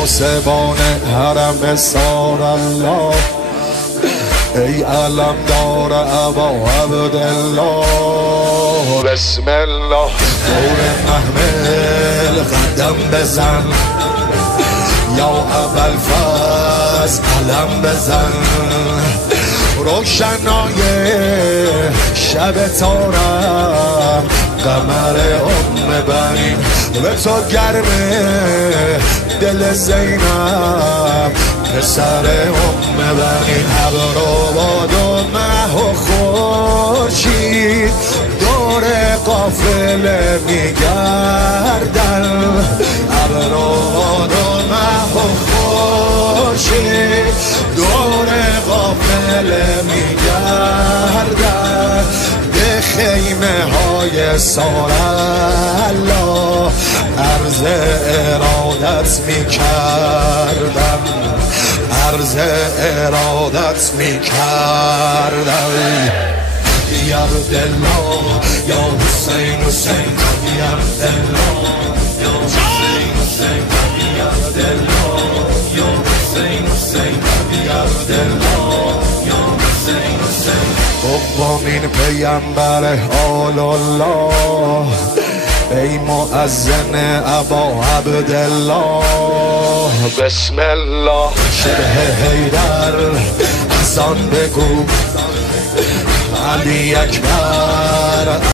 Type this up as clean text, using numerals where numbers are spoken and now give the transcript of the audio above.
پاسبان حرم سار الله، ای علمدار ابا عبدالله. بسم الله دور محمل قدم بزن، یا ابوالفضل علم بزن. روشنای شب تارم قمر بنین، به تو گرمه دل زینب پسر بنین. ابر و باد و مه و خورشید دور قافله میگردن. ابر و باد و مه و خورشید دور قافله میگردن. به خیمه های سارالله عرض ارادت میکردم، عرض ارادت میکردم. یا عبدالله یا حسین حسین یا عبدالله یا حسین حسین یا عبدالله یا حسین حسین یا عبدالله یا حسین حسین. دومین پیامبر آل الله، ای مؤذن ابا عبدالله. بسم الله شبه حیدر اذان بگو، علی اکبر.